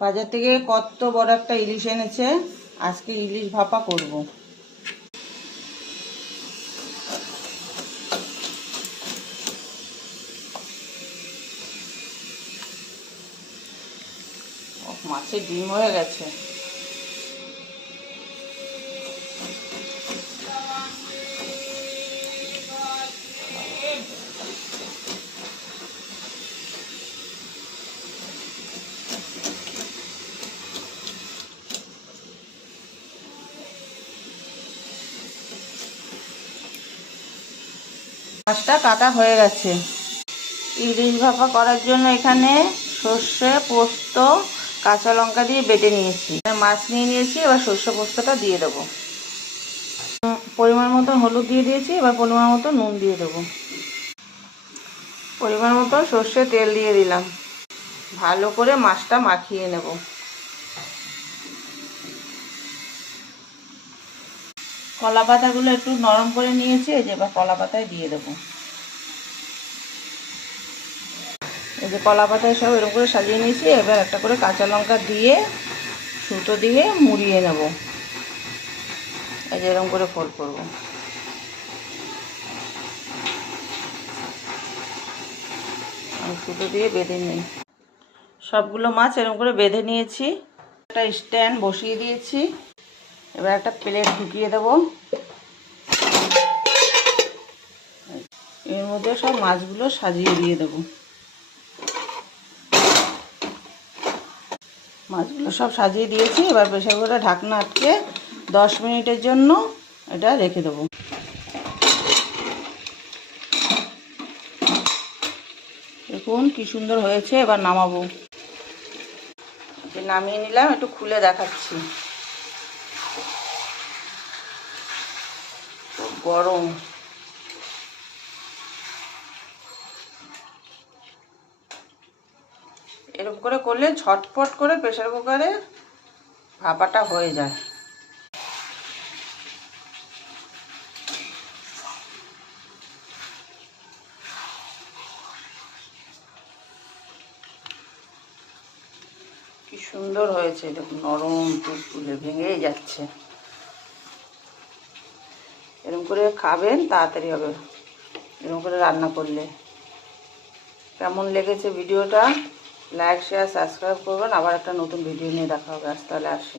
বাজার থেকে কত বড় একটা ইলিশ এনেছে, আজকে ইলিশ ভাপা করব। মাছের ডিম হয়ে গেছে। মাছটা কাটা হয়ে গেছে। ইলিশ ভাপা করার জন্য এখানে সর্ষে, পোস্ত, কাঁচা লঙ্কা দিয়ে বেটে নিয়েছি। মাছ নিয়ে নিয়েছি, এবার সর্ষে পোস্তটা দিয়ে দেবো। পরিমাণ মতো হলুদ দিয়ে দিয়েছি, এবার পরিমাণ মতো নুন দিয়ে দেবো। পরিমাণ মতো সর্ষে তেল দিয়ে দিলাম। ভালো করে মাছটা মাখিয়ে নেব। কলা পাতাগুলো একটু নরম করে নিয়েছি, এই যে এবার কলা পাতায় দিয়ে দেবো। এই যে কলা পাতায় সব এরকম করে সাজিয়ে নিয়েছি। এবার একটা করে কাঁচা লঙ্কা দিয়ে সুতো দিয়ে মুড়িয়ে নেব। এই যে এরকম করে ফোল্ড করব। আমি সুতো দিয়ে বেঁধে নিই। সবগুলো মাছ এরকম করে বেঁধে নিয়েছি। একটা স্ট্যান্ড বসিয়ে দিয়েছি। এবার একটা প্লেট ঢুকিয়ে দেব। এর মধ্যে সব মাছগুলো সাজিয়ে দিয়ে দেব। মাছগুলো সব সাজিয়ে দিয়েছি। এবার প্রেসার কুকারে ঢাকনা আটকে 10 মিনিটের জন্য এটা রেখে দেবো। দেখুন কি সুন্দর হয়েছে। এবার নামাবো। নামিয়ে নিলাম, একটু খুলে দেখাচ্ছি। খুব গরম। এরকম করে করলে ঝটপট করে প্রেসার কুকারে ভাপাটা হয়ে যায়। কি সুন্দর হয়েছে, দেখুন নরম তুলতুলে, ভেঙেই যাচ্ছে। এরকম করে খাবেন, তাড়াতাড়ি হবে এরকম করে রান্না করলে। কেমন লেগেছে ভিডিওটা? লাইক, শেয়ার, সাবস্ক্রাইব করবেন। আবার একটা নতুন ভিডিও নিয়ে দেখা হবে। আজ তাহলে আসি।